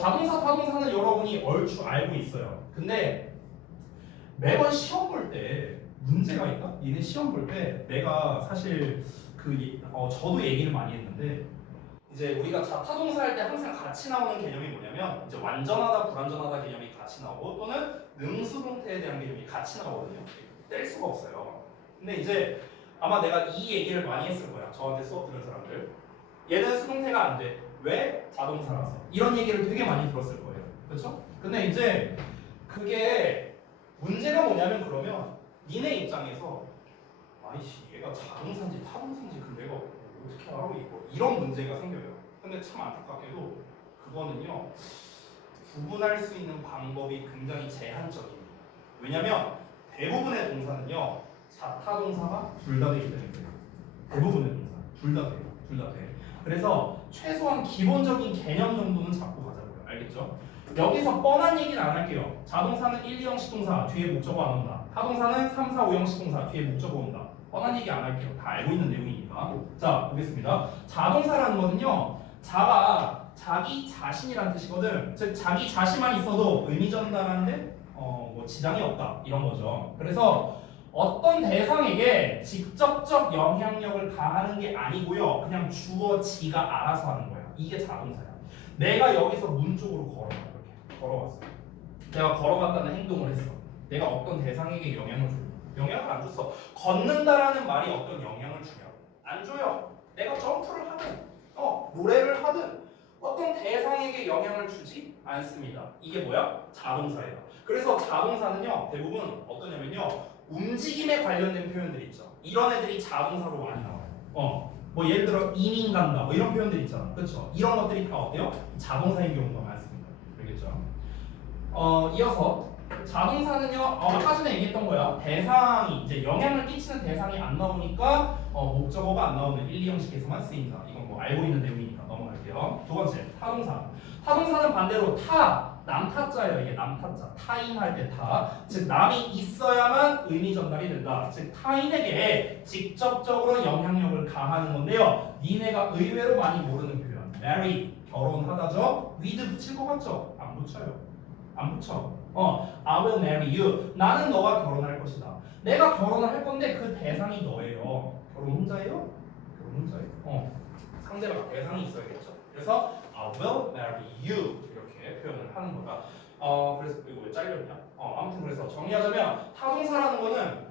자동사, 타동사는 여러분이 얼추 알고 있어요. 근데 매번 시험 볼 때 문제가 있다? 얘네 시험 볼 때 내가 사실 저도 얘기를 많이 했는데 이제 우리가 타동사 할 때 항상 같이 나오는 개념이 뭐냐면 이제 완전하다, 불완전하다 개념이 같이 나오고 또는 능수동태에 대한 개념이 같이 나오거든요. 뗄 수가 없어요. 근데 이제 아마 내가 이 얘기를 많이 했을 거야. 저한테 수업 들은 사람들. 얘는 수동태가 안 돼. 왜? 자동사라서. 이런 얘기를 되게 많이 들었을 거예요. 그렇죠? 근데 이제 그게 문제가 뭐냐면 그러면 니네 입장에서 아이씨 얘가 자동사인지 타동사인지 그 내가 어떻게 알아 이거 이런 문제가 생겨요. 근데 참 안타깝게도 그거는요 구분할 수 있는 방법이 굉장히 제한적입니다. 왜냐면 대부분의 동사는요 자타동사가 둘 다 되기 때문에 대부분의 동사 둘 다 돼요. 둘 다 돼. 그래서 최소한 기본적인 개념 정도는 잡고 가자고요. 알겠죠? 여기서 뻔한 얘기는 안 할게요. 자동사는 1, 2형식 동사 뒤에 목적어 안 온다. 타동사는 3, 4, 5형식 동사 뒤에 목적어 온다. 뻔한 얘기 안 할게요. 다 알고 있는 내용이니까. 자, 보겠습니다. 자동사라는 거는요. 자가 자기 자신이란 뜻이거든. 즉 자기 자신만 있어도 의미 전달하는데 뭐 지장이 없다. 이런 거죠. 그래서 어떤 대상에게 직접적 영향력을 가하는 게 아니고요. 그냥 주어 지가 알아서 하는 거야. 이게 자동사야. 내가 여기서 문 쪽으로 걸어가. 이렇게 걸어왔어. 내가 걸어갔다는 행동을 했어. 내가 어떤 대상에게 영향을 줘. 영향을 안 줬어. 걷는다라는 말이 어떤 영향을 주냐고. 안 줘요. 내가 점프를 하든 노래를 하든 어떤 대상에게 영향을 주지 않습니다. 이게 뭐야? 자동사예요. 그래서 자동사는요 대부분 어떠냐면요 움직임에 관련된 표현들 있죠. 이런 애들이 자동사로 많이 나와요. 뭐 예를 들어 이민 간다 뭐 이런 표현들 있잖아. 그렇죠? 이런 것들이 다 어때요? 자동사인 경우가 많습니다. 알겠죠? 이어서 자동사는요 아까 전에 얘기했던 거야. 대상이 이제 영향을 끼치는 대상이 안 나오니까 목적어가 안 나오는 1, 2형식에서만 쓰인다. 이건 뭐 알고 있는 내용이니까 넘어갈게요. 두 번째 타동사. 타동사는 반대로 남타자예요. 이게 남타자. 타인할 때 타. 즉 남이 있어야만 의미 전달이 된다. 즉 타인에게 직접적으로 영향력을 가하는 건데요. 니네가 의외로 많이 모르는 표현. marry 결혼하다죠. with 붙일 것 같죠? 안 붙여요. 안 붙여. I will marry you. 나는 너와 결혼할 것이다. 내가 결혼을 할 건데 그 대상이 너예요. 결혼 혼자예요? 결혼 혼자예요. 상대방 대상이 있어야겠죠. 그래서 I will marry you 이렇게 표현을 하는 거다. 그래서 이거 왜 잘렸냐? 아무튼 그래서 정리하자면 타동사라는 거는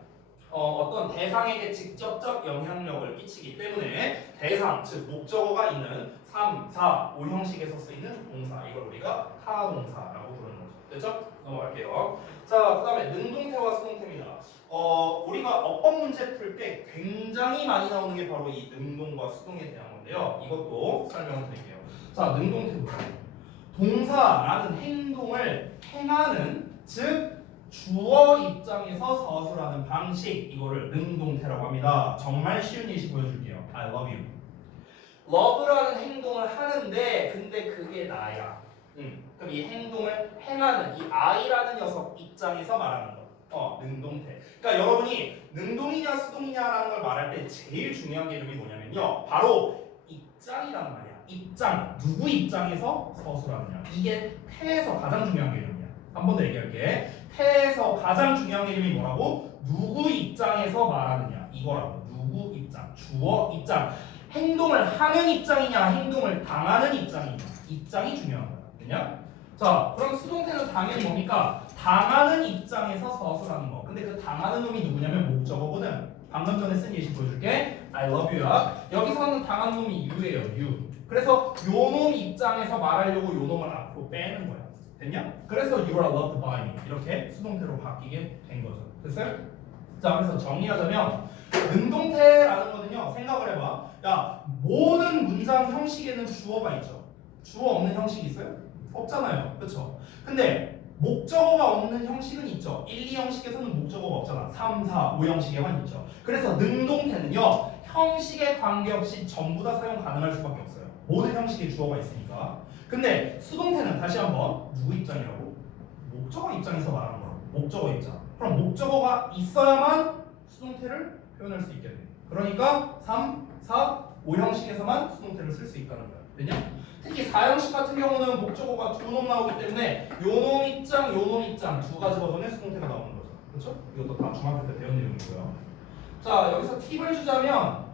어떤 대상에게 직접적 영향력을 끼치기 때문에 대상, 즉 목적어가 있는 3, 4, 5 형식에서 쓰이는 동사 이걸 우리가 타동사라고 부르는 거죠. 됐죠? 넘어갈게요. 자, 그 다음에 능동태와 수동태입니다. 우리가 어법 문제 풀 때 굉장히 많이 나오는 게 바로 이 능동과 수동에 대한 건데요. 이것도 설명을 드릴게요. 자, 능동태부터. 동사라는 행동을 행하는, 즉 주어 입장에서 서술하는 방식, 이거를 능동태라고 합니다. 정말 쉬운 예시 보여줄게요. I love you. love라는 행동을 하는데 근데 그게 나야. 그럼 이 행동을 행하는 이 I라는 녀석 입장에서 말하는 거. 능동태. 그러니까 여러분이 능동이냐 수동이냐라는 걸 말할 때 제일 중요한 개념이 뭐냐면요. 바로 입장이라는 말이야. 입장. 누구 입장에서 서술하느냐. 이게 태에서 가장 중요한 개념이야. 한 번 더 얘기할게. 태에서 가장 중요한 개념이 뭐라고? 누구 입장에서 말하느냐. 이거라고. 누구 입장. 주어 입장. 행동을 하는 입장이냐 행동을 당하는 입장이냐. 입장이 중요한 거야. 그냥? 자, 그럼 수동태는 당연히 뭡니까? 당하는 입장에서 서술하는 거. 근데 그 당하는 놈이 누구냐면 목적어거든. 방금 전에 쓴 예시 보여줄게. I love you야. 여기서는 당하는 놈이 you예요. you. 그래서 요 놈 입장에서 말하려고 요 놈을 앞으로 빼는 거야. 됐냐? 그래서 you are loved by me. 이렇게 수동태로 바뀌게 된 거죠. 됐어요? 자, 그래서 정리하자면 능동태라는 거는요. 생각을 해봐. 야, 모든 문장 형식에는 주어가 있죠. 주어 없는 형식이 있어요? 없잖아요. 그렇죠? 근데 목적어가 없는 형식은 있죠. 1, 2형식에서는 목적어가 없잖아. 3, 4, 5형식에만 있죠. 그래서 능동태는요. 형식에 관계없이 전부 다 사용 가능할 수밖에 없어요. 모든 형식에 주어가 있으니까. 근데 수동태는 다시 한번 누구 입장이라고? 목적어 입장에서 말하는 거라고. 목적어 입장. 그럼 목적어가 있어야만 수동태를 표현할 수 있겠네. 그러니까 3, 4, 5형식에서만 수동태를 쓸 수 있다는 거야. 됐냐? 특히 사형식 같은 경우는 목적어가 두 놈 나오기 때문에 요놈 입장, 요놈 입장 두 가지 버전의 수동태가 나오는 거죠. 그렇죠? 이것도 다 중학교 때 배운 내용이고요. 자, 여기서 팁을 주자면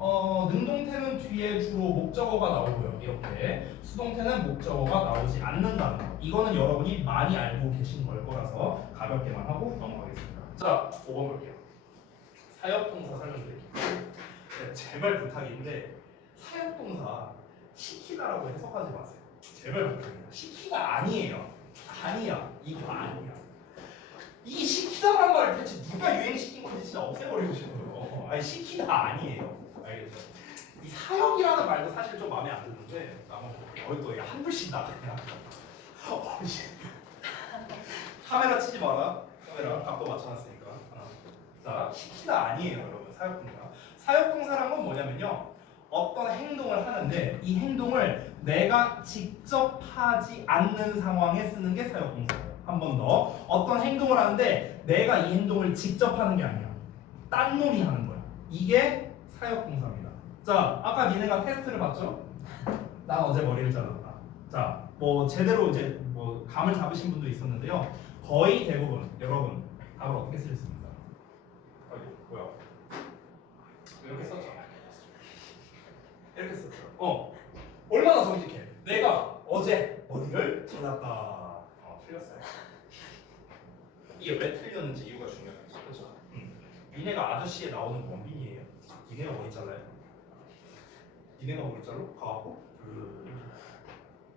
능동태는 뒤에 주로 목적어가 나오고요. 이렇게 수동태는 목적어가 나오지 않는다는 거. 이거는 여러분이 많이 알고 계신 걸 거라서 가볍게만 하고 넘어가겠습니다. 자, 5번 볼게요. 사역동사 설명드릴게요. 네, 제발 부탁인데 사역동사 시키다라고 해석하지 마세요. 제발 부탁이에요. 시키가 아니에요. 아니야. 이거 아니야. 이 시키다란 말을 대체 누가 유행시킨 건지 진짜 없애버리고 싶어요. 아니 시키다 아니에요. 알겠죠? 이 사역이라는 말도 사실 좀 마음에 안 드는데 나만 또 한 불씩 나 그냥. 카메라 치지 마라. 카메라 각도 맞춰놨으니까. 자, 시키다 아니에요, 여러분. 사역동사. 사역동사란 건 뭐냐면요. 어떤 행동을 하는데 이 행동을 내가 직접 하지 않는 상황에 쓰는 게 사역동사예요. 한 번 더. 어떤 행동을 하는데 내가 이 행동을 직접 하는 게 아니야. 딴 놈이 하는 거야. 이게 사역동사입니다. 자, 아까 니네가 테스트를 봤죠? 난 어제 머리를 잘랐다. 자, 뭐 제대로 이제 뭐 감을 잡으신 분도 있었는데요. 거의 대부분 여러분 답을 어떻게 쓰셨습니까? 뭐야? 이렇게 썼죠. 이렇게 썼죠. 얼마나 정직해. 내가 어제 머리를 잘랐다. 틀렸어요. 이게 왜 틀렸는지 이유가 중요하죠. 그렇죠? 니네가 아저씨에 나오는 원빈이에요. 니네가 머리 잘라요? 니네가 머리 잘라? 가고?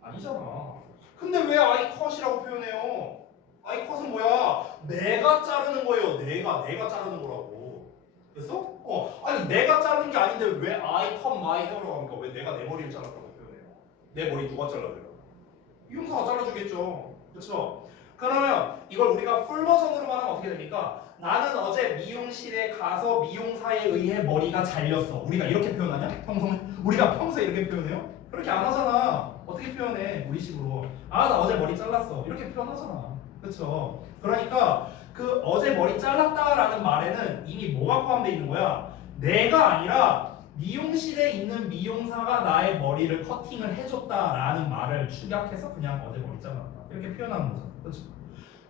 아니잖아. 근데 왜 아이컷이라고 표현해요? 아이컷은 뭐야? 내가 자르는 거예요. 내가 자르는 거라고. 됐어? 아니 내가 자르는 게 아닌데 왜 I cut my hair라고 합니까? 왜 내가 내 머리를 잘랐다고 표현해요? 내 머리 누가 잘라줘요? 이용사가 잘라주겠죠. 그렇죠? 그러면 이걸 우리가 풀 버전으로 말하면 어떻게 됩니까? 나는 어제 미용실에 가서 미용사에 의해 머리가 잘렸어. 우리가 이렇게 표현하냐? 우리가 평소에 이렇게 표현해요? 그렇게 안 하잖아. 어떻게 표현해? 우리식으로. 아, 나 어제 머리 잘랐어. 이렇게 표현하잖아. 그렇죠? 그러니까 그 어제 머리 잘랐다라는 말에는 이미 뭐가 포함되어 있는 거야? 내가 아니라 미용실에 있는 미용사가 나의 머리를 커팅을 해줬다라는 말을 축약해서 그냥 어제 머리 잘랐다. 이렇게 표현하는 거죠. 그렇죠?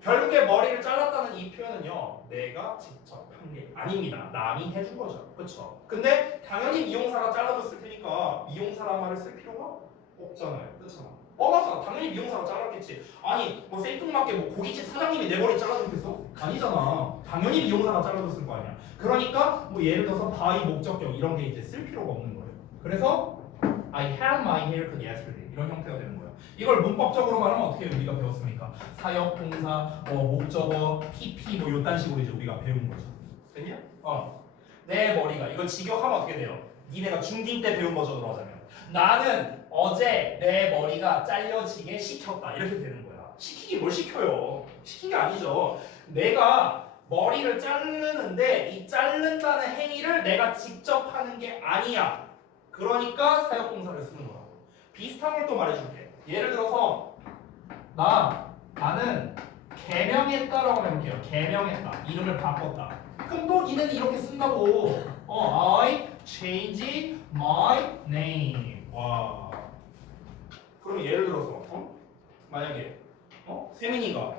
결국에 머리를 잘랐다는 이 표현은요, 내가 직접 한 게 아닙니다. 남이 해준 거죠. 그렇죠? 근데 당연히 미용사가 잘라줬을 테니까 미용사란 말을 쓸 필요가 없잖아요. 그렇죠? 맞아. 당연히 미용사가 잘랐겠지. 아니, 뭐 생뚱맞게 뭐 고깃집 사장님이 내 머리 잘라줬겠어? 아니잖아. 당연히 미용사가 잘라줬을 거 아니야. 그러니까 뭐 예를 들어서 by 목적격 이런 게 이제 쓸 필요가 없는 거예요. 그래서 I had my haircut yesterday 이런 형태가 되는 거예요. 이걸 문법적으로 말하면 어떻게 우리가 배웠습니까? 사역, 동사, 목적어, PP 뭐 이딴 식으로 이제 우리가 배운 거죠. 됐냐? 내 머리가 이걸 직역하면 어떻게 돼요? 니네가 중딩 때 배운 버전으로 하자면 나는 어제 내 머리가 잘려지게 시켰다 이렇게 되는 거야. 시키기 뭘 시켜요? 시킨 게 아니죠. 내가 머리를 자르는데 이 자른다는 행위를 내가 직접 하는 게 아니야. 그러니까 사역동사를 쓰는 거라고. 비슷한 걸 또 말해줄게. 예를 들어서 나는 개명했다라고 해볼게요. 개명했다. 이름을 바꿨다. 그럼 또 니네는 이렇게 쓴다고. I changed my name. 와. 그럼 예를 들어서 만약에 세민이가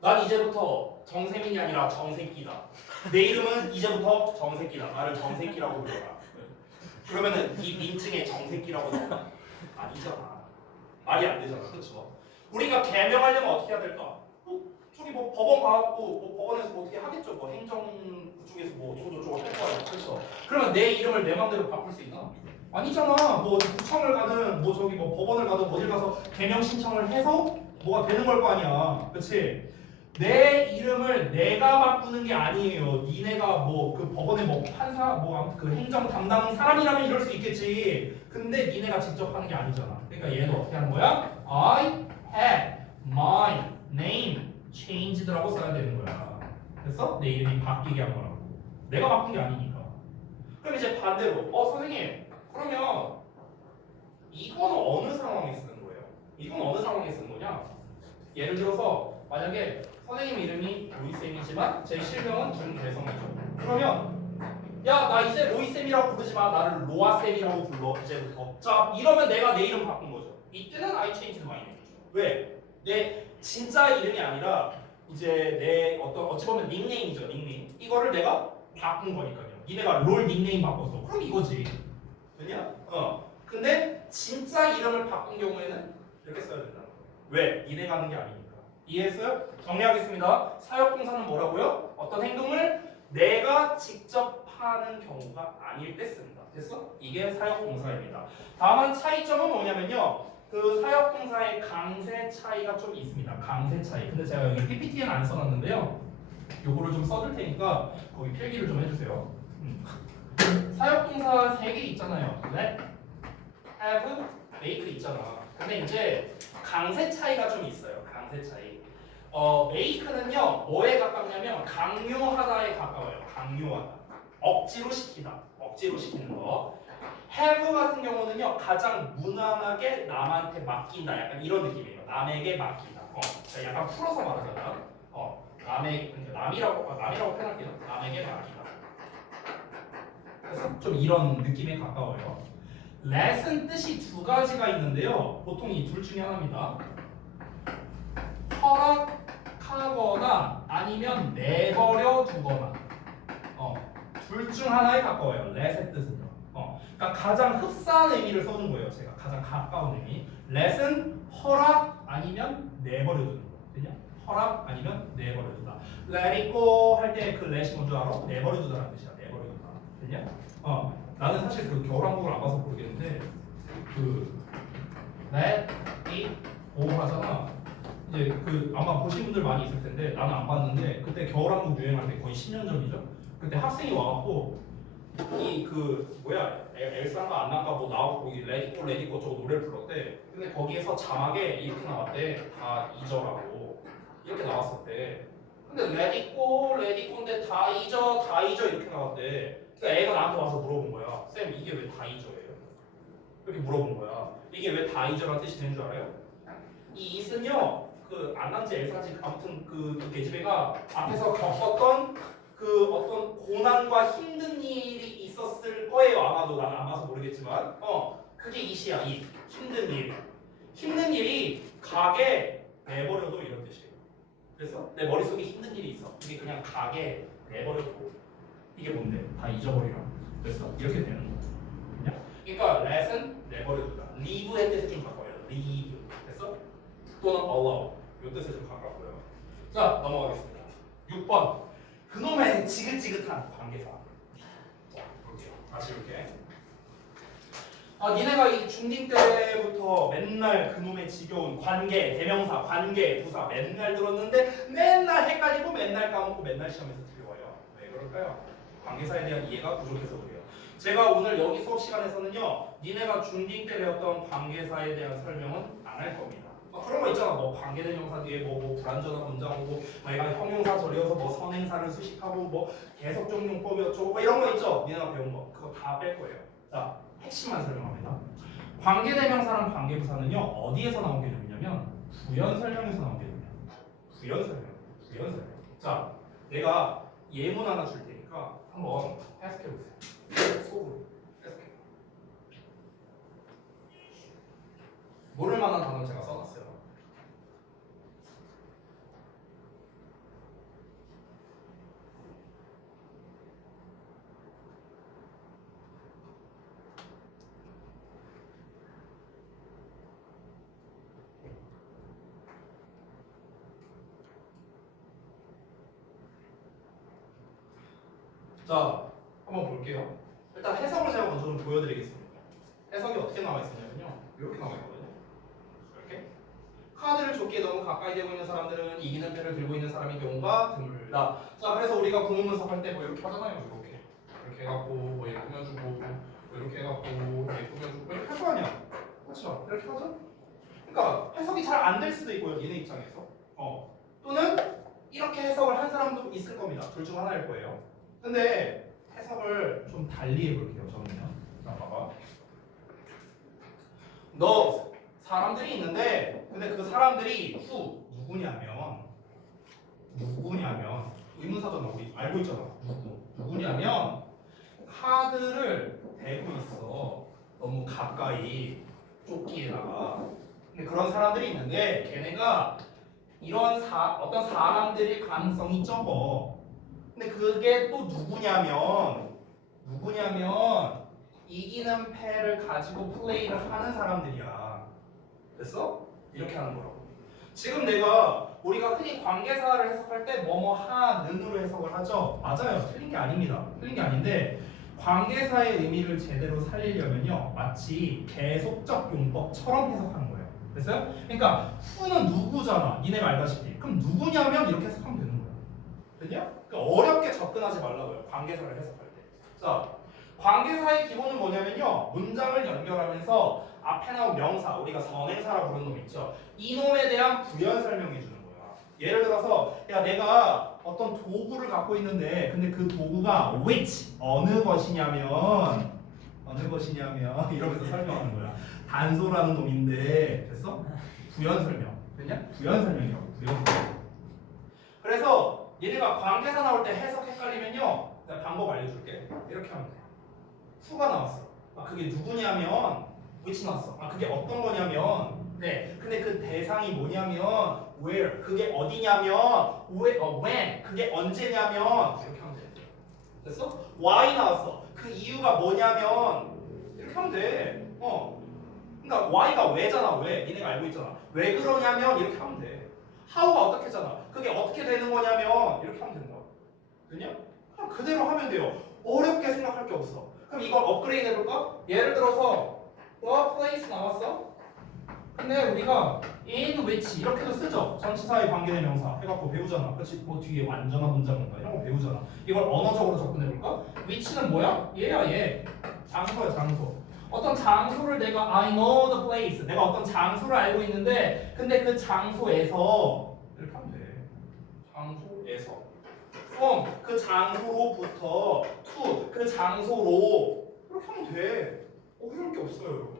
난 이제부터 정세민이 아니라 정새끼다. 내 이름은 이제부터 정새끼다. 나를 정새끼라고 불러라. 그러면은 이 민증에 정새끼라고 넣어. 아니잖아. 말이 안 되잖아. 그렇죠? 우리가 개명하려면 어떻게 해야 될까? 저기 뭐 법원 가고 뭐 법원에서 뭐 어떻게 하겠죠. 뭐 행정부 중에서 뭐 저저저 할 거야. 그렇죠? 그러면 내 이름을 내 맘대로 바꿀 수 있나? 아니잖아. 뭐 구청을 가든 뭐 저기 뭐 법원을 가든 어딜 가서 개명 신청을 해서 뭐가 되는 걸 거 아니야. 그렇지? 내 이름을 내가 바꾸는 게 아니에요. 니네가 뭐 그 법원의 뭐 판사 뭐 아무튼 그 행정 담당 사람이라면 이럴 수 있겠지. 근데 니네가 직접 하는 게 아니잖아. 그러니까 얘는 어떻게 하는 거야? I had my name changed라고 써야 되는 거야. 됐어? 내 이름이 바뀌게 한 거라고. 내가 바꾼 게 아니니까. 그럼 이제 반대로 선생님 그러면 이거는 어느 상황에 쓰는 거예요? 이건 어느 상황에 쓰는 거냐? 예를 들어서 만약에 선생님 이름이 로이쌤이지만 제 실명은 준대성이죠. 그러면 야 나 이제 로이쌤이라고 부르지 마. 나를 로아쌤이라고 불러 이제부터. 자 이러면 내가 내 이름 바꾼 거죠. 이때는 I changed my name이죠. 왜? 내 진짜 이름이 아니라 이제 내 어찌 보면 닉네임이죠. 닉네임. 이거를 내가 바꾼 거니까요. 니네가 롤 닉네임 바꿨어. 그럼 이거지. 왜냐? 근데 진짜 이름을 바꾼 경우에는 이렇게 써야 된다는 거예요. 왜? 니네가 하는 게 아니니까. 이해했어요? 정리하겠습니다. 사역동사는 뭐라고요? 어떤 행동을 내가 직접 하는 경우가 아닐 때 씁니다. 됐어? 이게 사역동사입니다. 다만 차이점은 뭐냐면요. 그 사역동사의 강세 차이가 좀 있습니다. 강세 차이. 근데 제가 여기 PPT에는 안 써놨는데요. 요거를 좀 써줄 테니까 거기 필기를 좀 해주세요. 사역동사 3개 있잖아요. let, have, make 있잖아. 근데 이제 강세 차이가 좀 있어요. 강세 차이. make는요 뭐에 가깝냐면 강요하다에 가까워요. 강요하다. 억지로 시키다. 억지로 시키는 거. have 같은 경우는요 가장 무난하게 남한테 맡긴다. 약간 이런 느낌이에요. 남에게 맡긴다. 약간 풀어서 말하자면 남이라고 표현할게요. 남에게 맡기다. 그래서 좀 이런 느낌에 가까워요. let은 뜻이 두 가지가 있는데요. 보통 이 둘 중에 하나입니다. 허락하거나 아니면 내버려 두거나. 둘 중 하나에 가까워요. let의 뜻은요. 그러니까 가장 흡사한 의미를 써준 거예요. 제가 가장 가까운 의미. let은 허락 아니면 내버려 두는 거. 그냥 허락 아니면 내버려 두다. let it go 할 때 그 let이 뭔지 알아? 내버려 두다라는 뜻이야. 내버려 두다. 됐냐? 나는 사실 그 겨울왕국을 안 봐서 모르겠는데 그 let it go 하잖아. 이제 그 아마 보신 분들 많이 있을 텐데 나는 안 봤는데 그때 겨울왕국 유행할 때 거의 10년 전이죠. 그때 학생이 와갖고 이 그 뭐야 엘사인가 안나가 뭐 나오고 거기 레디고 레디고 저거 노래를 불렀대. 근데 거기에서 자막에 이렇게 나왔대. 다 잊어라고 이렇게 나왔었대. 근데 레디고 레디고인데 다 잊어 이렇게 나왔대. 그러니까 애가 나한테 와서 물어본 거야. 쌤 이게 왜 다 잊어예요? 이렇게 물어본 거야. 이게 왜 다 잊어라는 뜻이 되는 줄 알아요? 이 it은요 그 안난지 엘사인지 아무튼 그 계집애가 앞에서 겪었던 그 어떤 고난과 힘든 일이 있었을 거예요. 아마도 나는 안 봐서 모르겠지만 그게 it이야. it. 힘든 일이 가게 내버려도 이런 뜻이에요. 그래서 내 머릿속에 힘든 일이 있어. 이게 그냥 가게 내버려도 이게 뭔데? 다 잊어버리라. 그래서 이렇게 되는 거. 그러니까 let은 내버려두다. leave의 뜻에 좀 가까워요. leave. 됐어? 또는 allow. 이 뜻에 좀 가깝고요. 자 넘어가겠습니다. 6번. 그놈의 지긋지긋한 관계사. 자, 볼게요. 다시 볼게. 니네가 이 중딩 때부터 맨날 그놈의 지겨운 관계, 대명사, 관계, 부사 맨날 들었는데 맨날 헷갈리고 맨날 까먹고 맨날 시험에서 틀려와요. 왜 그럴까요? 관계사에 대한 이해가 부족해서 그래요. 제가 오늘 여기 수업 시간에서는요, 니네가 중딩 때 배웠던 관계사에 대한 설명은 안 할 겁니다. 그런 거 있잖아. 뭐 관계대명사 뒤에 뭐 불완전한 문장 오고 얘가 형용사 절이어서 뭐 선행사를 수식하고 뭐 계속적용법이 어쩌고 뭐 이런 거 있죠. 니네가 배운 거 그거 다 뺄 거예요. 자 핵심만 설명합니다. 관계대명사랑 관계부사는요 어디에서 나온 개념이냐면 부연 설명에서 나온 개념이에요. 부연 설명. 자 내가 예문 하나 줄 테니까 한번 해석해 보세요. 속으로 해석해. 모를 만한 단어 제가 써놨어요. 자, 한번 볼게요. 일단 해석을 제가 먼저 좀 보여드리겠습니다. 해석이 어떻게 나와 있었냐면요. 이렇게 나와 있거든요. 이렇게. 카드를 좁게 너무 가까이 대고 있는 사람들은 이기는 패를 들고 있는 사람의 경우가 드물다. 자, 그래서 우리가 구문분석 할 때 뭐 이렇게 하잖아요. 이렇게 해갖고 뭐 얘 꾸며주고 뭐 이렇게 해갖고 얘 꾸며주고 뭐 이렇게 할 거 아니야. 그렇죠? 이렇게 하죠? 그러니까 해석이 잘 안 될 수도 있고요. 얘네 입장에서. 또는 이렇게 해석을 한 사람도 있을 겁니다. 둘 중 하나일 거예요. 근데 해석을 좀 달리 해볼게요. 저는요. 자, 봐봐. 너 사람들이 있는데, 근데 그 사람들이 누구냐면 의문사전 우리 알고 있잖아. 누구냐면 카드를 대고 있어. 너무 가까이. 조끼에다가. 근데 그런 사람들이 있는데 걔네가 이런 어떤 사람들일 가능성이 적어. 근데 그게 또 누구냐면 이기는 패를 가지고 플레이를 하는 사람들이야. 됐어? 이렇게 하는 거라고. 지금 우리가 흔히 관계사를 해석할 때 뭐뭐 하는으로 해석을 하죠. 맞아요. 틀린 게 아닙니다. 틀린 게 아닌데 관계사의 의미를 제대로 살리려면요, 마치 계속적 용법처럼 해석하는 거예요. 됐어요? 그러니까 who는 누구잖아. 니네가 알다시피. 그럼 누구냐면 이렇게 해석하면 되는 거야. 됐냐? 그러니까 어렵게 접근하지 말라고요. 관계사를 해석할 때. 자, 관계사의 기본은 뭐냐면요, 문장을 연결하면서 앞에 나온 명사, 우리가 선행사라 부르는 놈 있죠. 이 놈에 대한 부연 설명해 주는 거야. 예를 들어서 야, 내가 어떤 도구를 갖고 있는데 근데 그 도구가 which 어느 것이냐면 이러면서 설명하는 거야. 단소라는 놈인데 됐어? 부연 설명. 됐냐? 부연 설명이라고. 부연 설명. 그래서 얘네가 관계사 나올 때 해석 헷갈리면요, 내가 방법 알려줄게. 이렇게 하면 돼. who가 나왔어. 그게 누구냐면 which 나왔어. 그게 어떤 거냐면, 네. 근데 그 대상이 뭐냐면 where. 그게 어디냐면 when. 그게 언제냐면 이렇게 하면 돼. 됐어? why 나왔어. 그 이유가 뭐냐면 이렇게 하면 돼. 그러니까 why가 왜잖아. 왜? 니네가 알고 있잖아. 왜 그러냐면 이렇게 하면 돼. how가 어떻게잖아. 그게 어떻게 되는 거냐면 이렇게 하면 된다. 됐냐? 그냥 그대로 하면 돼요. 어렵게 생각할 게 없어. 그럼 이걸 업그레이드 해볼까? 예를 들어서 place 나왔어? 근데 우리가 in which 이렇게도 쓰죠. 전치사의 관계대명사 해갖고 배우잖아. 그렇지? 뭐 뒤에 완전한 문장인가 이런 거 배우잖아. 이걸 언어적으로 접근해볼까? which는 뭐야? 얘야 얘. 장소야 장소. 어떤 장소를 내가 I know the place. 내가 어떤 장소를 알고 있는데 근데 그 장소에서 이렇게 하면 돼. 장소에서 from 그 장소로부터 to 그 장소로 이렇게 하면 돼. 어려울 게 없어요, 여러분.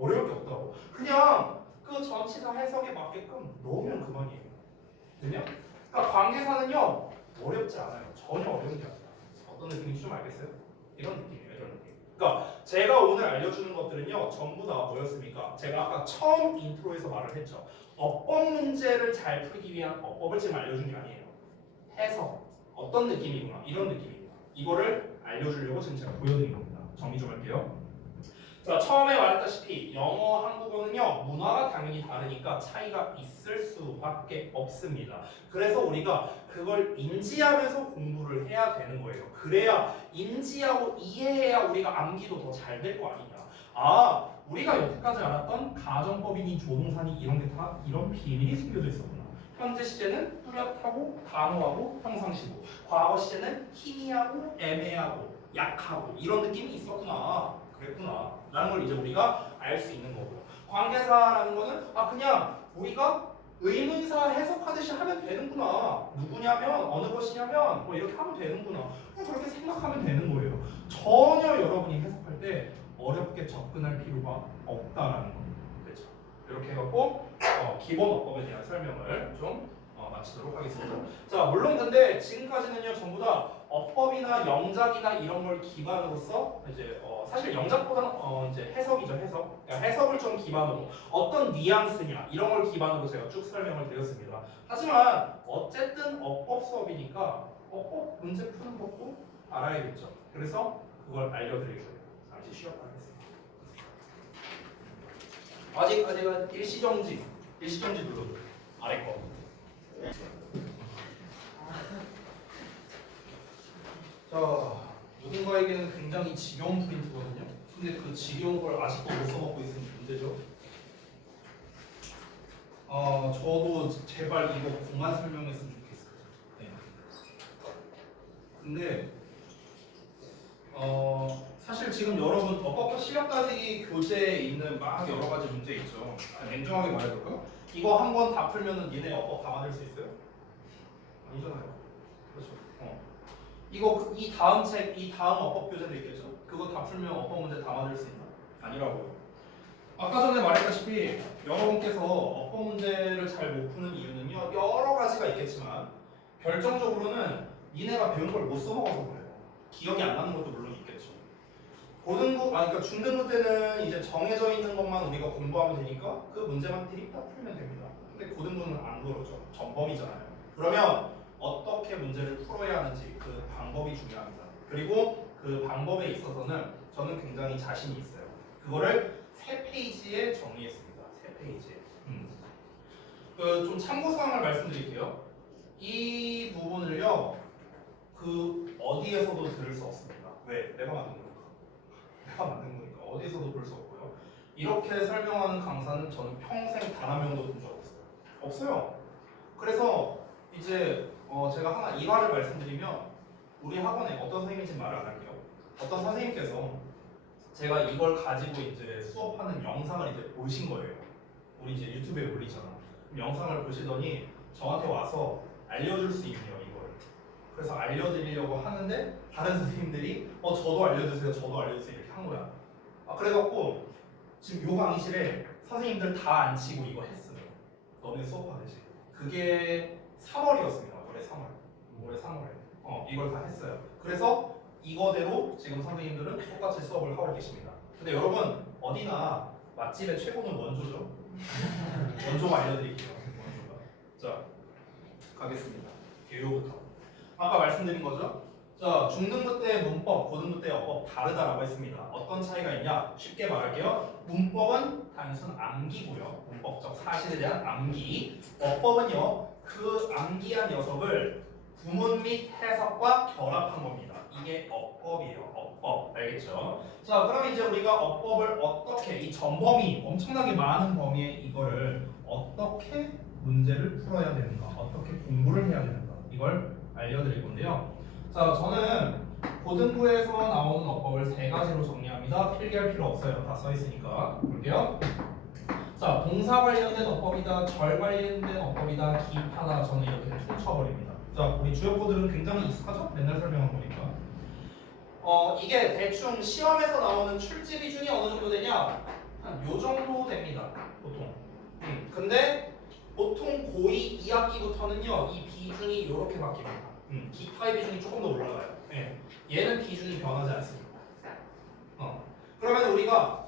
어려울 게 없다고. 그냥 그 전치사 해석에 맞게끔 넣으면 그만이에요. 되냐? 그러니까 관계사는요 어렵지 않아요. 전혀 어려운 게 아니라. 어떤 느낌인지 좀 알겠어요? 이런 느낌이에요, 이런 느낌. 그러니까 제가 오늘 알려주는 것들은요 전부 다 뭐였습니까? 제가 아까 처음 인트로에서 말을 했죠. 어법 문제를 잘 풀기 위한 어법을 지금 알려준 게 아니에요. 해석. 어떤 느낌이구나. 이런 느낌입니다. 이거를 알려주려고 지금 제가 보여드린 겁니다. 정리 좀 할게요. 자, 처음에 말했다시피 영어, 한국어는요 문화가 당연히 다르니까 차이가 있을 수밖에 없습니다. 그래서 우리가 그걸 인지하면서 공부를 해야 되는 거예요. 그래야 인지하고 이해해야 우리가 암기도 더 잘 될 거 아니냐. 우리가 여태까지 알았던 가정법이니 조동사니 이런 게 다 이런 비밀이 숨겨져 있었구나. 현재 시제는 뚜렷하고 단호하고 평상시고, 과거 시제는 희미하고 애매하고 약하고 이런 느낌이 있었구나. 그랬구나 라는 걸 이제 우리가 알 수 있는 거고요. 관계사라는 거는 그냥 우리가 의문사 해석하듯이 하면 되는구나. 누구냐면 어느 것이냐면 뭐 이렇게 하면 되는구나. 그냥 그렇게 생각하면 되는 거예요. 전혀 여러분이 해석할 때 어렵게 접근할 필요가 없다라는 겁니다. 그렇죠? 이렇게 해갖고 기본 어법에 대한 설명을 좀 마치도록 하겠습니다. 자, 물론 근데 지금까지는요 전부 다 어법이나 영작이나 이런 걸 기반으로서 이제 사실 영작보다는 이제 해석이죠. 해석을 좀 기반으로 어떤 뉘앙스냐 이런 걸 기반으로 제가 쭉 설명을 드렸습니다. 하지만 어쨌든 어법 수업이니까 어법 문제 푸는 법도 알아야겠죠. 그래서 그걸 알려드릴 거예요. 잠시 쉬었다 하겠습니다. 아직은 일시정지 눌러줘. 아래 거. 자, 누군가에게는 굉장히 지겨운 프린트거든요. 근데 그 지겨운 걸 아직도 못 써먹고 있으면 문제죠. 저도 제발 이거 그만 설명했으면 좋겠어요. 네. 근데 사실 지금 여러분 어법과 실력까지 교재에 있는 막 여러 가지 문제 있죠. 냉정하게 말해볼까? 이거 한 번 다 풀면은 니네 어법 다 만들 수 있어요? 아니잖아요. 그렇죠. 이 다음 책, 이 다음 어법 교재도 있겠죠? 그거 다 풀면 어법 문제 다 만들 수 있나? 아니라고요. 아까 전에 말했다시피 여러분께서 어법 문제를 잘 못 푸는 이유는요 여러 가지가 있겠지만 결정적으로는 니네가 배운 걸 못 써먹어서 그래요. 기억이 안 나는 것도 물론 있겠죠. 그러니까 중등부 때는 이제 정해져 있는 것만 우리가 공부하면 되니까 그 문제만 드립다 풀면 됩니다. 근데 고등부는 안 그러죠. 전범이잖아요. 그러면 어떻게 문제를 풀어야 하는지 그 방법이 중요합니다. 그리고 그 방법에 있어서는 저는 굉장히 자신이 있어요. 그거를 3페이지에 정리했습니다. 3페이지에. 좀 참고사항을 말씀드릴게요. 이 부분을요, 그 어디에서도 들을 수 없습니다. 왜? 내가 만든 거니까. 내가 만든 거니까 어디에서도 볼 수 없고요. 이렇게 설명하는 강사는 저는 평생 단 한 명도 본 적 없어요. 없어요. 그래서 이제 제가 하나 일화를 말씀드리면 우리 학원에 어떤 선생님인지 말을 안 할게요. 어떤 선생님께서 제가 이걸 가지고 이제 수업하는 영상을 이제 보신 거예요. 우리 이제 유튜브에 올리잖아. 영상을 보시더니 저한테 와서 알려줄 수 있네요, 이걸. 그래서 알려드리려고 하는데 다른 선생님들이 저도 알려주세요, 저도 알려주세요 이렇게 한 거야. 그래갖고 지금 요 강의실에 선생님들 다 앉히고 이거 했어요. 너네 수업하듯이. 그게 3월이었습니다. 올해 3월에. 이걸 다 했어요. 그래서 이거대로 지금 선생님들은 똑같이 수업을 하고 계십니다. 근데 여러분 어디나 맛집의 최고는 원조죠. 원조가 알려드릴게요. 원조가. 자, 가겠습니다. 개요부터. 아까 말씀드린 거죠. 자, 중등부 때 문법, 고등부 때 어법 다르다라고 했습니다. 어떤 차이가 있냐? 쉽게 말할게요. 문법은 단순 암기고요. 문법적 사실에 대한 암기. 어법은요, 그 암기한 녀석을 구문 및 해석과 결합한 겁니다. 이게 어법이에요. 어법. 알겠죠? 자, 그럼 이제 우리가 어법을 어떻게, 이 전범위, 엄청나게 많은 범위의 이거를 어떻게 문제를 풀어야 되는가, 어떻게 공부를 해야 되는가, 이걸 알려드릴 건데요. 자, 저는 고등부에서 나오는 어법을 3가지로 정리합니다. 필기할 필요 없어요. 다 써있으니까. 볼게요. 자, 동사 관련된 어법이다, 절 관련된 어법이다, 기타다. 저는 이렇게 퉁쳐버립니다. 자, 우리 주역보들은 굉장히 익숙하죠? 맨날 설명한 거니까. 이게 대충 시험에서 나오는 출제 비중이 어느 정도 되냐? 한 요 정도 됩니다. 보통. 근데 보통 고2 2학기부터는요, 이 비중이 이렇게 바뀝니다. 기타의 비중이 조금 더 올라가요. 네. 얘는 비중이 변하지 않습니다. 그러면 우리가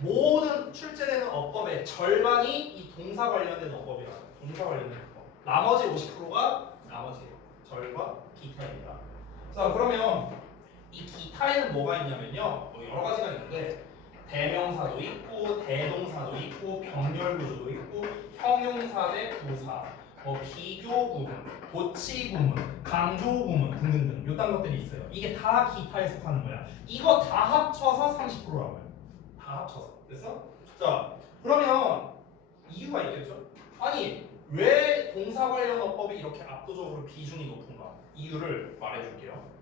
모든 출제되는 어법의 절반이 이 동사 관련된 어법이라고. 동사 관련된 어법. 나머지 50%가 나머지 절과 기타입니다. 자, 그러면 이 기타에는 뭐가 있냐면요, 여러 가지가 있는데 대명사도 있고 대동사도 있고 병렬 구조도 있고 형용사 대 부사, 비교 구문, 도치 구문, 강조 구문 등등등 요딴 것들이 있어요. 이게 다 기타에 속하는 거야. 이거 다 합쳐서 30%라고요. 다 합쳐서. 됐어? 자, 그러면 이유가 있겠죠? 아니, 왜 동사 관련 어법이 이렇게 압도적으로 비중이 높은가? 이유를 말해줄게요.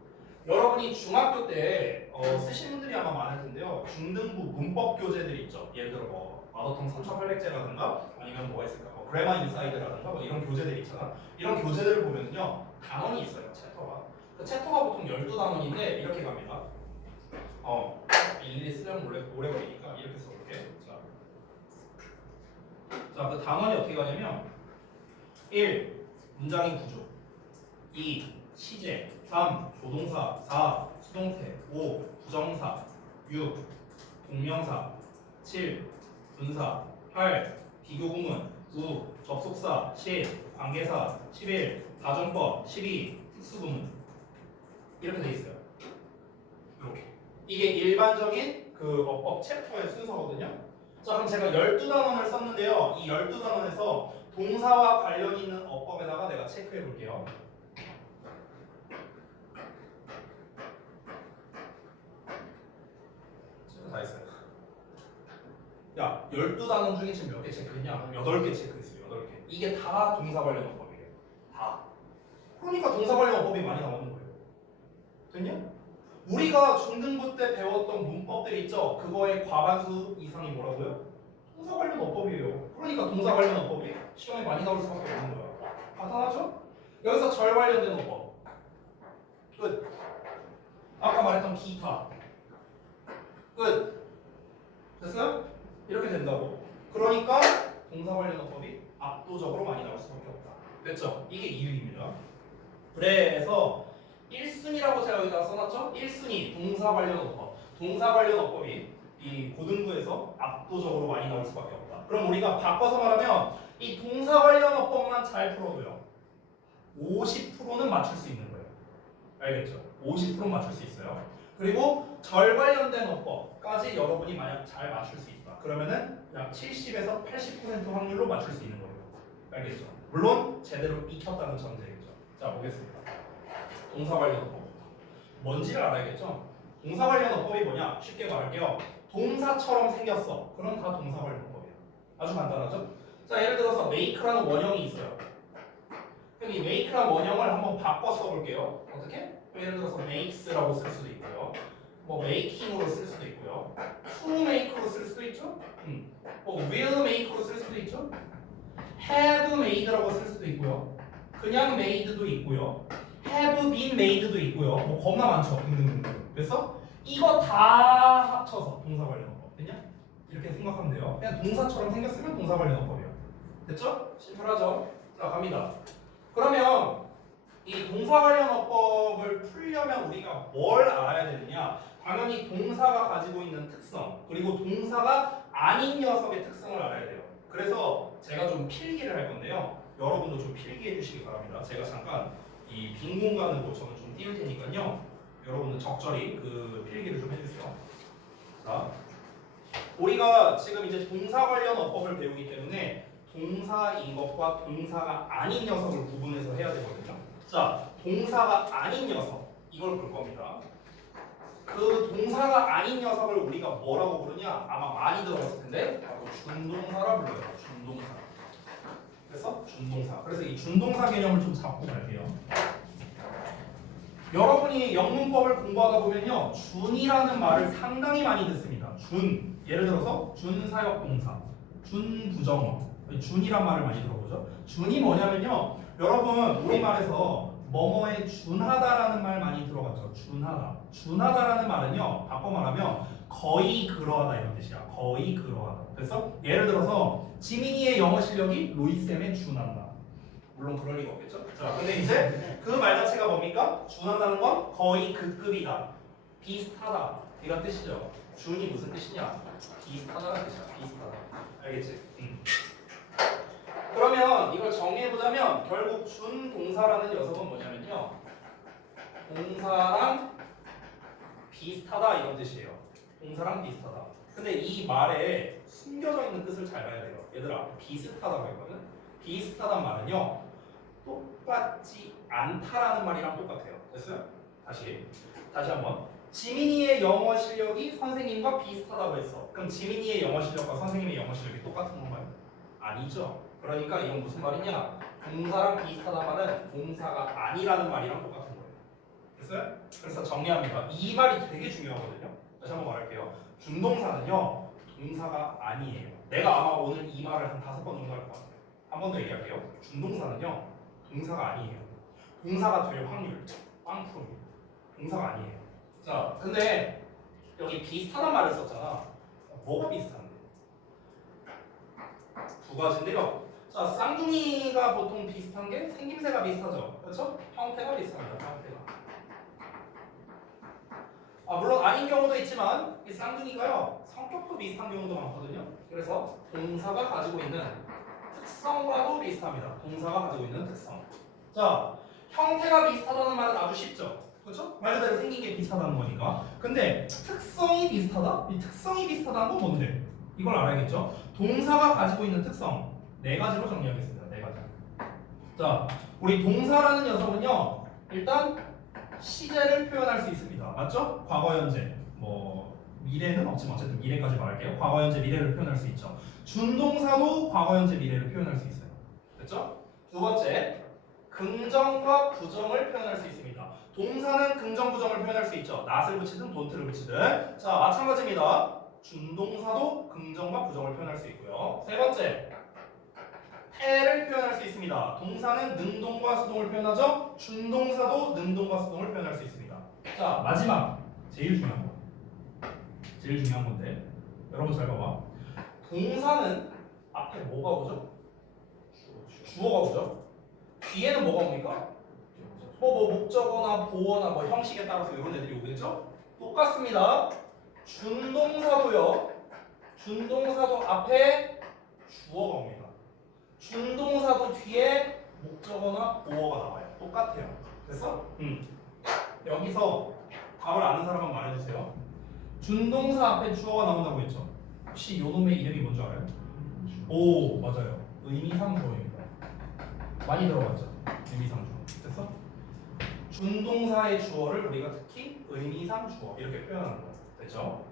여러분이 중학교 때 쓰신 분들이 아마 많을 텐데요. 중등부 문법 교재들이 있죠. 예를 들어 마더텅 3800제라든가 아니면 뭐가 있을까? 그래마 인사이드라든가 이런 교재들이 있잖아. 이런 교재들을 보면요, 단원이 있어요. 챕터가. 그 챕터가 보통 12단원인데 이렇게 갑니다. 일일이 쓰려면 오래 걸리니까 이렇게 써볼게. 자, 그 단원이 어떻게 가냐면 1. 문장의 구조, 2. 시제, 3. 조동사, 4. 수동태, 5. 부정사, 6. 동명사, 7. 분사, 8. 비교구문, 9. 접속사, 10. 관계사, 11. 가정법, 12. 특수구문. 이렇게 돼 있어요. 이렇게. 이게 일반적인 그 어법 챕터의 순서거든요. 자, 그럼 제가 12단원을 썼는데요. 이 12단원에서 동사와 관련 있는 어법에다가 내가 체크해 볼게요. 다 했어요. 야, 12단원 중에 지금 몇 개 체크했냐? 8개 체크했어요. 8개. 이게 다 동사 관련 어법이에요. 다. 그러니까 동사 관련 어법이 많이 나오는 거예요. 됐냐? 우리가 중등부 때 배웠던 문법들 있죠? 그거의 과반수 이상이 뭐라고요? 동사 관련 어법이에요. 그러니까 동사 관련 어법이 시험에 많이 나올 수밖에 없는 거야. 간단하죠? 여기서 절 관련된 어법. 끝. 아까 말했던 기타. 끝. 됐어요? 이렇게 된다고. 그러니까 동사 관련 어법이 압도적으로 많이 나올 수밖에 없다. 됐죠? 이게 이유입니다. 그래서 1순위라고 제가 여기다가 써놨죠? 1순위 동사 관련 어법. 동사 관련 어법이 이 고등부에서 압도적으로 많이 나올 수밖에 없다. 그럼 우리가 바꿔서 말하면 이 동사 관련 어법만 잘 풀어도요 50%는 맞출 수 있는 거예요. 알겠죠? 50% 맞출 수 있어요. 그리고 절 관련된 어법까지 여러분이 만약 잘 맞출 수 있다. 그러면은 약 70에서 80% 확률로 맞출 수 있는 거예요. 알겠죠? 물론 제대로 익혔다는 전제겠죠. 자 보겠습니다. 동사 관련 어법. 뭔지를 알아야겠죠? 동사 관련 어법이 뭐냐? 쉽게 말할게요. 동사처럼 생겼어. 그럼 다 동사 관련 어법이에요. 아주 간단하죠? 자 예를 들어서 make라는 원형이 있어요. 그럼 이 make라는 원형을 한번 바꿔 써볼게요. 어떻게? 예를 들어서 makes라고 쓸 수도 있고요. 뭐 making으로 쓸 수도 있고요. to make로 쓸 수도 있죠. 뭐 will make로 쓸 수도 있죠. have made라고 쓸 수도 있고요. 그냥 made도 있고요. have been made도 있고요. 뭐 겁나 많죠. 등등등등. 그래서 이거 다 합쳐서 동사 관련 어법. 됐냐? 이렇게 생각하면 돼요. 그냥 동사처럼 생겼으면 동사 관련 어법이에요. 됐죠? 심플하죠? 자 갑니다. 그러면 이 동사 관련 어법을 풀려면 우리가 뭘 알아야 되느냐? 당연히 동사가 가지고 있는 특성 그리고 동사가 아닌 녀석의 특성을 알아야 돼요. 그래서 제가 좀 필기를 할 건데요. 여러분도 좀 필기해 주시기 바랍니다. 제가 잠깐 이 빈 공간으로 저는 좀 띄울 테니까요. 여러분은 적절히 그 필기를 좀 해주세요. 자, 우리가 지금 이제 동사 관련 어법을 배우기 때문에 동사인 것과 동사가 아닌 녀석을 구분해서 해야 되거든요. 자, 동사가 아닌 녀석 이걸 볼 겁니다. 그 동사가 아닌 녀석을 우리가 뭐라고 부르냐? 아마 많이 들어봤을 텐데 바로 준동사라 불러요. 준동사. 그래서 준동사. 그래서 이 준동사 개념을 좀 잡고 갈게요. 여러분이 영문법을 공부하다 보면요, 준이라는 말을 상당히 많이 듣습니다. 준. 예를 들어서 준사역동사, 준부정어. 준이란 말을 많이 들어보죠. 준이 뭐냐면요, 여러분 우리말에서 뭐뭐에 준하다라는 말 많이 들어봤죠. 준하다. 준하다라는 말은요, 바꿔 말하면 거의 그러하다 이런 뜻이야. 거의 그러하다. 그래서 예를 들어서 지민이의 영어 실력이 로이쌤에 준한다. 물론 그럴 리가 없겠죠. 자, 근데 이제 그 말 자체가 뭡니까? 준한다는 건 거의 그 급이다. 비슷하다. 이런 뜻이죠. 준이 무슨 뜻이냐? 비슷하다는 뜻이야. 비슷하다. 알겠지? 그러면 이걸 정리해보자면 결국 준동사라는 녀석은 뭐냐면요, 동사랑 비슷하다 이런 뜻이에요. 동사랑 비슷하다. 근데 이 말에 숨겨져 있는 뜻을 잘 봐야 돼요. 얘들아, 비슷하다고 했거든. 비슷하단 말은요, 똑같지 않다라는 말이랑 똑같아요. 됐어요? 다시 한번. 지민이의 영어 실력이 선생님과 비슷하다고 했어. 그럼 지민이의 영어 실력과 선생님의 영어 실력이 똑같은 건가요? 아니죠. 그러니까 이건 무슨 말이냐? 동사랑 비슷하다 말은 동사가 아니라는 말이랑 똑같은 거예요. 됐어요? 그래서 정리합니다. 이 말이 되게 중요하거든요. 다시 한번 말할게요. 준동사는요, 동사가 아니에요. 내가 아마 오늘 이 말을 한 5번 정도 할 것 같아요. 한 번 더 얘기할게요. 준동사는요, 동사가 아니에요. 동사가 될 확률 빵프로입니다. 동사가 아니에요. 자, 근데 여기 비슷하단 말을 썼잖아. 뭐가 비슷한데? 두 가지인데요. 자, 쌍둥이가 보통 비슷한 게 생김새가 비슷하죠. 그렇죠? 형태가 비슷합니다. 형태가. 물론 아닌 경우도 있지만 이 쌍둥이가요, 성격도 비슷한 경우도 많거든요. 그래서 동사가 가지고 있는 특성과도 비슷합니다. 동사가 가지고 있는 특성. 자, 형태가 비슷하다는 말은 아주 쉽죠. 그렇죠? 말 그대로 생긴 게 비슷하다는 거니까. 근데 특성이 비슷하다? 이 특성이 비슷하다는 건 뭔데? 이걸 알아야겠죠? 동사가 가지고 있는 특성 4가지로 정리하겠습니다. 4가지. 자, 우리 동사라는 녀석은요, 일단 시제를 표현할 수 있습니다. 맞죠? 과거, 현재. 뭐 미래는 없지만 어쨌든 미래까지 말할게요. 과거, 현재, 미래를 표현할 수 있죠. 준동사도 과거, 현재, 미래를 표현할 수 있어요. 됐죠? 두 번째, 긍정과 부정을 표현할 수 있습니다. 동사는 긍정, 부정을 표현할 수 있죠. not을 붙이든 don't를 붙이든. 자, 마찬가지입니다. 준동사도 긍정과 부정을 표현할 수 있고요. 세 번째, 해를 표현할 수 있습니다. 동사는 능동과 수동을 표현하죠. 준동사도 능동과 수동을 표현할 수 있습니다. 자, 마지막, 제일 중요한 거. 제일 중요한 건데, 여러분 잘 봐봐. 동사는 앞에 뭐가 오죠? 주어가 오죠. 뒤에는 뭐가 옵니까? 뭐 목적어나 보어나 뭐 형식에 따라서 이런 애들이 오겠죠? 똑같습니다. 준동사도요. 준동사도 앞에 주어가 옵니다. 준동사도 뒤에 목적어나 보어가 나와요. 똑같아요. 됐어? 여기서 답을 아는 사람은 말해주세요. 준동사 앞에 주어가 나온다고 했죠. 혹시 요 놈의 이름이 뭔지 알아요? 오, 맞아요. 의미상 주어입니다. 많이 들어봤죠? 의미상 주어. 됐어? 준동사의 주어를 우리가 특히 의미상 주어 이렇게 표현하는 거예요. 됐죠?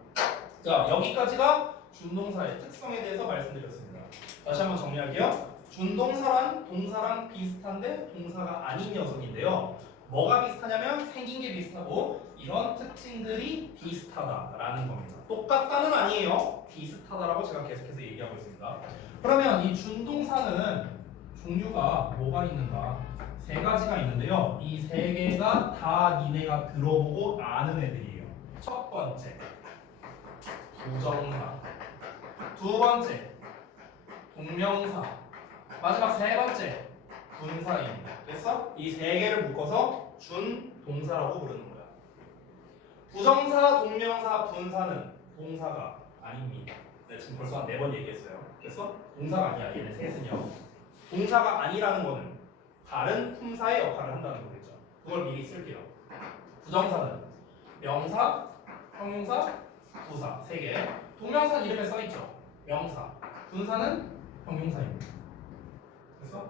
자, 여기까지가 준동사의 특성에 대해서 말씀드렸습니다. 다시 한번 정리할게요. 준동사란 동사랑 비슷한데 동사가 아닌 녀석인데요. 뭐가 비슷하냐면 생긴 게 비슷하고 이런 특징들이 비슷하다라는 겁니다. 똑같다는 아니에요. 비슷하다라고 제가 계속해서 얘기하고 있습니다. 그러면 이 준동사는 종류가 뭐가 있는가? 세 가지가 있는데요. 이 세 개가 다 니네가 들어보고 아는 애들이에요. 첫 번째, 부정사. 두 번째, 동명사. 마지막 세 번째, 분사입니다. 됐어? 이 세 개를 묶어서 준동사라고 부르는 거야. 부정사, 동명사, 분사는 동사가 아닙니다. 네, 지금 벌써 한 4번 얘기했어요. 됐어? 동사가 아니야. 얘네 셋은요. 동사가 아니라는 거는 다른 품사의 역할을 한다는 거겠죠. 그걸 미리 쓸게요. 부정사는 명사, 형용사, 부사 3개. 동명사는 이름에 써있죠. 명사. 분사는 형용사입니다. 됐어?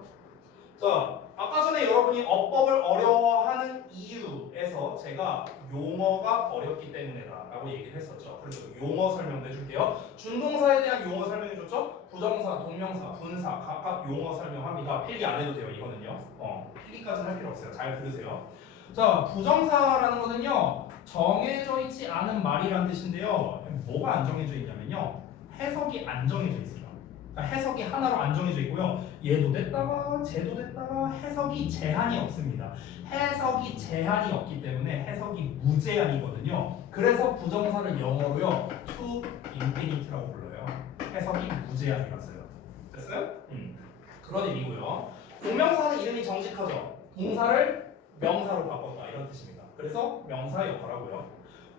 자, 아까 전에 여러분이 어법을 어려워하는 이유에서 제가 용어가 어렵기 때문이다 라고 얘기를 했었죠. 그래서 용어 설명도 해줄게요. 준동사에 대한 용어 설명해줬죠. 부정사, 동명사, 분사 각각 용어 설명합니다. 필기 안 해도 돼요. 이거는요. 필기까지는 할 필요 없어요. 잘 들으세요. 자, 부정사라는 거는요. 정해져 있지 않은 말이란 뜻인데요. 뭐가 안 정해져 있냐면요. 해석이 안 정해져 있어요. 그러니까 해석이 하나로 안 정해져 있고요. 얘도 됐다가 쟤도 됐다가 해석이 제한이 없습니다. 해석이 제한이 없기 때문에 해석이 무제한이거든요. 그래서 부정사를 영어로요. to infinity라고 불러요. 해석이 무제한이라서요. 됐어요? 그런 의미고요. 동명사는 이름이 정직하죠. 동사를 명사로 바꿨다 이런 뜻입니다. 그래서 명사의 역할하고요.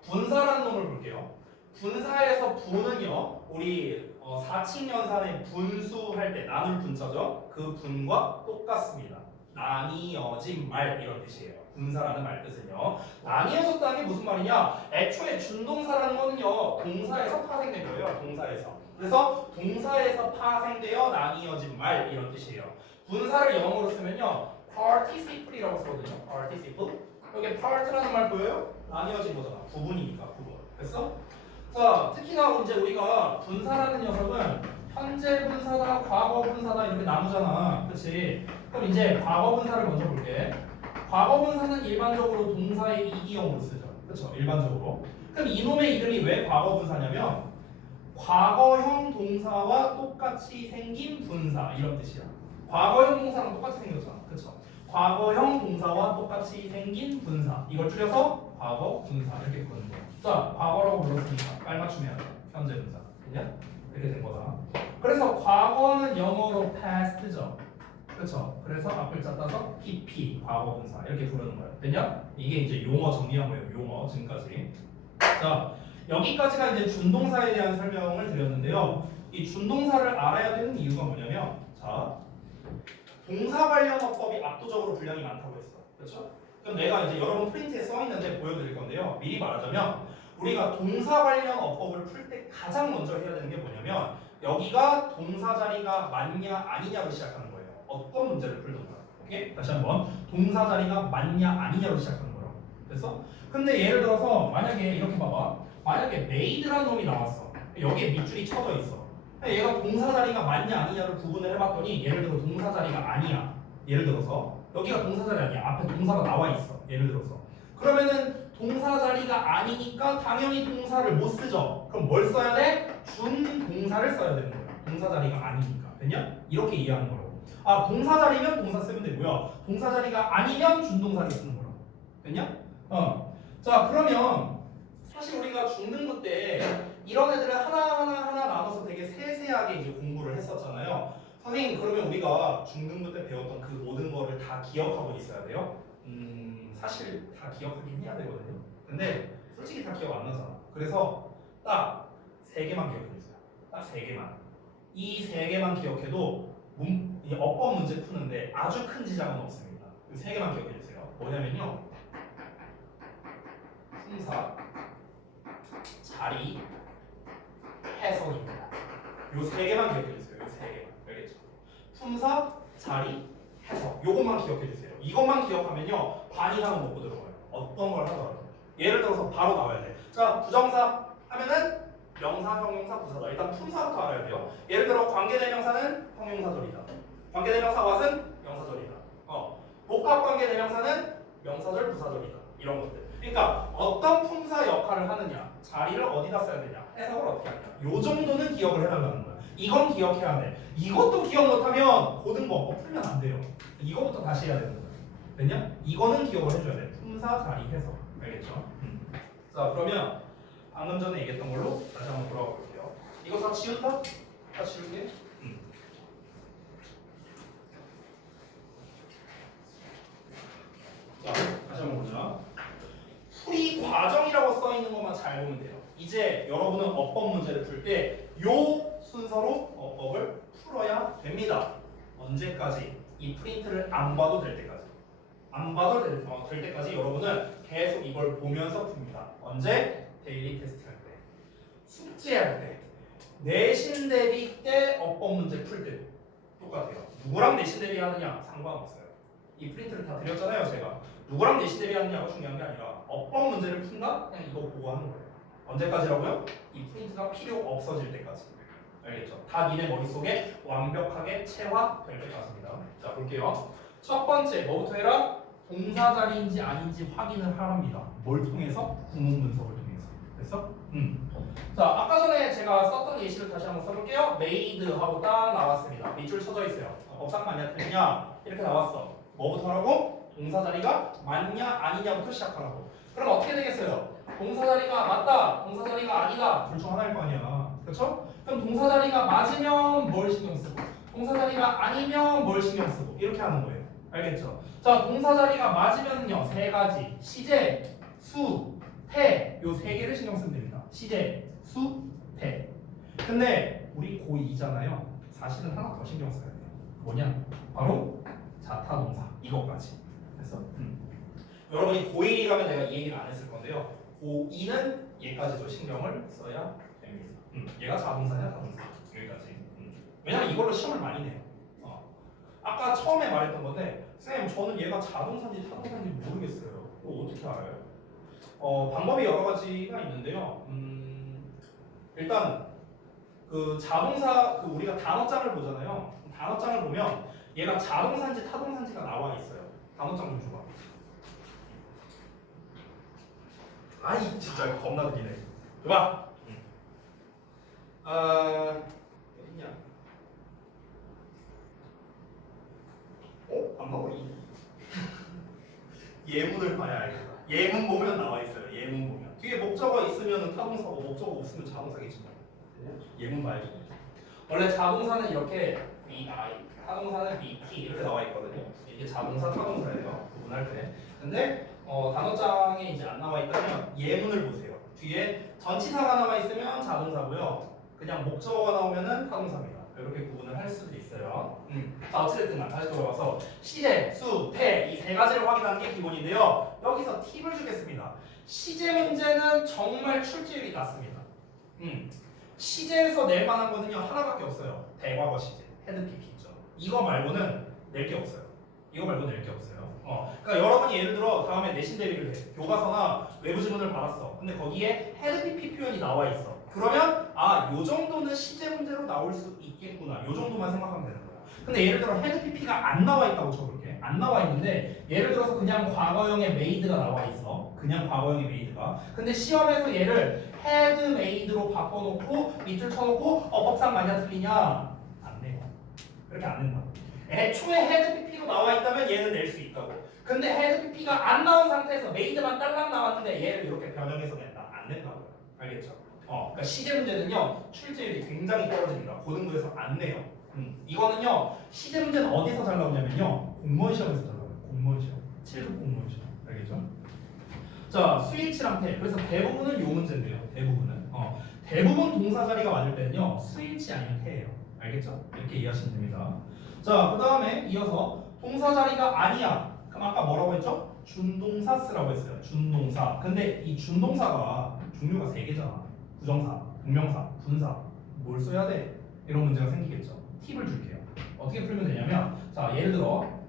분사라는 놈을 볼게요. 분사에서 분은요. 우리 사칙연산의 분수할 때 나눌 분자죠. 그 분과 똑같습니다. 나뉘어진 말 이런 뜻이에요. 분사라는 말 뜻은요. 나뉘어졌다는 게 무슨 말이냐? 애초에 준동사라는 거는요. 동사에서 파생된 거예요. 동사에서. 그래서 동사에서 파생되어 나뉘어진 말 이런 뜻이에요. 분사를 영어로 쓰면요. participle이라고 쓰거든요. participle. 여기 part라는 말 보여요? 나뉘어진 거잖아. 부분이니까 부분. 됐어? 자, 특히나 이제 우리가 분사라는 녀석은 현재 분사다, 과거 분사다 이렇게 나누잖아. 그치? 그럼 이제 과거 분사를 먼저 볼게. 과거 분사는 일반적으로 동사의 이기형으로 쓰죠. 그쵸? 일반적으로. 그럼 이놈의 이름이 왜 과거 분사냐면 과거형 동사와 똑같이 생긴 분사 이런 뜻이야. 과거형 동사랑 똑같이 생겼잖아. 그쵸? 과거형 동사와 똑같이 생긴 분사. 이걸 줄여서 과거 분사 이렇게 부르는 거야. 자, 과거라고 불렀으니까 깔맞춤 해야 돼. 현재 분사. 그냥 이렇게 된 거다. 그래서 과거는 영어로 past죠. 그렇죠? 그래서 앞글자 따서 PP 과거 분사 이렇게 부르는 거예요. 됐냐? 이게 이제 용어 정리한 거예요. 용어 지금까지. 자, 여기까지가 이제 준동사에 대한 설명을 드렸는데요. 이 준동사를 알아야 되는 이유가 뭐냐면, 자, 동사 관련 어법이 압도적으로 분량이 많다고 했어. 그렇죠? 그럼 내가 이제 여러분 프린트에 써 있는데 보여드릴 건데요. 미리 말하자면 우리가 동사 관련 어법을 풀 때 가장 먼저 해야 되는 게 뭐냐면 여기가 동사 자리가 맞냐 아니냐로 시작하는 거예요. 어떤 문제를 풀던가. 오케이? 다시 한번 동사 자리가 맞냐 아니냐로 시작하는 거라고. 됐어? 근데 예를 들어서 만약에 이렇게 봐봐. 만약에 made라는 놈이 나왔어. 여기에 밑줄이 쳐져 있어. 얘가 동사 자리가 맞냐 아니냐를 구분을 해봤더니 예를 들어 동사 자리가 아니야. 예를 들어서 여기가 동사 자리 아니야. 앞에 동사가 나와 있어. 예를 들어서 그러면은 동사 자리가 아니니까 당연히 동사를 못 쓰죠. 그럼 뭘 써야 돼? 준동사를 써야 되는 거야. 동사 자리가 아니니까. 됐냐? 이렇게 이해하는 거라고. 아, 동사 자리면 동사 쓰면 되고요. 동사 자리가 아니면 준동사를 쓰는 거라고. 됐냐? 자, 그러면 사실 우리가 중등부 때 이런 애들을 하나하나 나눠서 되게 세세하게 이제 공부를 했었잖아요. 선생님, 그러면 우리가 중등부 때 배웠던 그 모든 거를 다 기억하고 있어야 돼요? 사실 다 기억하긴 해야 되거든요. 근데 솔직히 다 기억 안 나잖아. 그래서 딱 세 개만 기억해주세요. 딱 세 개만. 이 세 개만 기억해도 이 어법 문제 푸는데 아주 큰 지장은 없습니다. 이 세 개만 기억해주세요. 뭐냐면요. 품사, 자리, 해석입니다. 요 세 개만 기억해주세요. 요 세 개만. 알겠죠? 품사, 자리, 해석. 요것만 기억해주세요. 이것만 기억하면요. 반 이상은 먹고 들어가요. 어떤 걸 하더라도. 예를 들어서 바로 나와야 돼. 자, 부정사 하면은 명사, 형용사, 부사다. 일단 품사부터 알아야 돼요. 예를 들어 관계대명사는 형용사절이다. 관계대명사 왓은 명사절이다. 복합관계대명사는 명사절, 부사절이다. 이런 것들. 그러니까 어떤 품사 역할을 하느냐, 자리를 어디다 써야 되냐, 해석을 어떻게 하냐. 요 정도는 기억을 해달라는 거야. 이건 기억해야 돼. 이것도 기억 못하면 고등법 풀면 안 돼요. 이거부터 다시 해야 되는 거야. 됐냐? 이거는 기억을 해줘야 돼. 품사, 자리, 해석. 알겠죠? 자, 그러면 방금 전에 얘기했던 걸로 다시 한번 돌아가 볼게요. 이거 다 지운다? 다 지울게. 자, 다시 한번 보자. 풀이 과정이라고 써 있는 것만 잘 보면 돼요. 이제 여러분은 어법 문제를 풀 때 요 순서로 어법을 풀어야 됩니다. 언제까지? 이 프린트를 안 봐도 될 때까지. 안 봐도 될 때까지 여러분은 계속 이걸 보면서 풉니다. 언제? 데일리 테스트 할 때, 숙제할 때, 내신 대비 때 어법 문제 풀 때도 똑같아요. 누구랑 내신 대비 하느냐 상관없어요. 이 프린트를 다 드렸잖아요, 제가. 누구랑 내신 대비 하느냐가 중요한 게 아니라 어법 문제를 푼다? 그냥 이거 보고 하는 거예요. 언제까지라고요? 이 프린트가 필요 없어질 때까지. 알겠죠? 다 니네 머릿속에 완벽하게 체화될 때까지입니다. 자, 볼게요. 첫 번째, 뭐부터 해라? 동사 자리인지 아닌지 확인을 하랍니다. 뭘 통해서? 구문 분석을 통해서. 됐어? 자, 아까 전에 제가 썼던 예시를 다시 한번 써볼게요. made 하고 딱 나왔습니다. 밑줄 쳐져 있어요. 법상 맞냐 틀리냐 이렇게 나왔어. 뭐부터 하라고? 동사 자리가 맞냐 아니냐부터 시작하라고. 그럼 어떻게 되겠어요? 동사 자리가 맞다, 동사 자리가 아니다. 둘 중 하나일 거 아니야. 그렇죠? 그럼 동사 자리가 맞으면 뭘 신경 쓰고, 동사 자리가 아니면 뭘 신경 쓰고 이렇게 하는 거예요. 알겠죠? 자, 동사 자리가 맞으면요 세 가지. 시제, 수, 태. 요 세 개를 신경 쓰면 됩니다. 시제, 수, 태. 근데 우리 고2잖아요. 사실은 하나 더 신경 써야 돼요. 뭐냐? 바로 자타동사. 이것까지. 됐어? 여러분이 고1이 가면 내가 이 얘기를 안 했을 건데요. 고2는 얘까지도 신경을 써야 됩니다. 얘가 자동사냐 타동사. 여기까지. 왜냐면 이걸로 시험을 많이 내요. 아까 처음에 말했던 건데 선생님 저는 얘가 자동사인지 타동사인지 모르겠어요. 이거 어떻게 알아요? 방법이 여러 가지가 있는데요. 일단 그 자동사 우리가 단어장을 보잖아요. 단어장을 보면 얘가 자동사인지 타동사인지가 나와 있어요. 단어장 좀 줘봐. 아이 진짜 겁나 들리네. 줘봐. 어딨냐? 안 나와. 예문을 봐야 알겠다. 예문 보면 나와 있어요. 예문 보면 뒤에 목적어 있으면 타동사고 목적어 없으면 자동사겠지 뭐. 예문 봐야지. 원래 자동사는 이렇게 vi, 타동사는 vt 이렇게 나와 있거든요. 이게 자동사, 타동사예요. 구분할 때. 근데 단어장에 이제 안 나와 있다면 예문을 보세요. 뒤에 전치사가 나와 있으면 자동사고요. 그냥 목적어가 나오면은 타동사입니다. 이렇게 구분을 할 수도 있어요. 자, 어찌됐든 다시 돌아와서 시제, 수, 태 이 세 가지를 확인하는 게 기본인데요. 여기서 팁을 주겠습니다. 시제 문제는 정말 출제율이 낮습니다. 시제에서 낼 만한 거는요 하나밖에 없어요. 대과거 시제, 헤드 PP 있죠. 이거 말고는 낼 게 없어요. 이거 말고 낼 게 없어요. 그러니까 여러분이 예를 들어 다음에 내신 대비를 해. 교과서나 외부 지문을 받았어. 근데 거기에 헤드 PP 표현이 나와 있어. 그러면 요 정도는 시제 문제로 나올 수 있겠구나. 요 정도만 생각하면 되는 거야. 근데 예를 들어 헤드 PP가 안 나와 있다고 쳐볼게. 안 나와 있는데 예를 들어서 그냥 과거형의 made가 나와 있어. 그냥 과거형의 made가. 근데 시험에서 얘를 had made로 바꿔놓고 밑줄 쳐놓고 법상 맞냐 틀리냐 안 돼요. 그렇게 안 된다. 애초에 헤드 PP로 나와 있다면 얘는 낼 수 있다고. 근데 헤드 PP가 안 나온 상태에서 made만 딸랑 나왔는데 얘를 이렇게 변형해서 낸다. 안 된다고요. 알겠죠? 그러니까 시제 문제는요 출제율이 굉장히 떨어집니다. 고등부에서 안 내요. 이거는요 시제 문제는 어디서 잘 나오냐면요 공무원 시험에서 잘 나와요. 공무원 시험, 7급 공무원 시험. 알겠죠? 자, 스위치랑 태. 그래서 대부분은 요 문제인데요. 대부분은 대부분 동사 자리가 맞을 때는요 스위치 아니면 태예요. 알겠죠? 이렇게 이해하시면 됩니다. 자, 그 다음에 이어서 동사 자리가 아니야. 그럼 아까 뭐라고 했죠? 준동사 쓰라고 했어요. 준동사. 근데 이 준동사가 종류가 세 개잖아. 부정사, 분명사, 분사. 뭘 써야 돼? 이런 문제가 생기겠죠. 팁을 줄게요. 어떻게 풀면 되냐면, 자, 예를 들어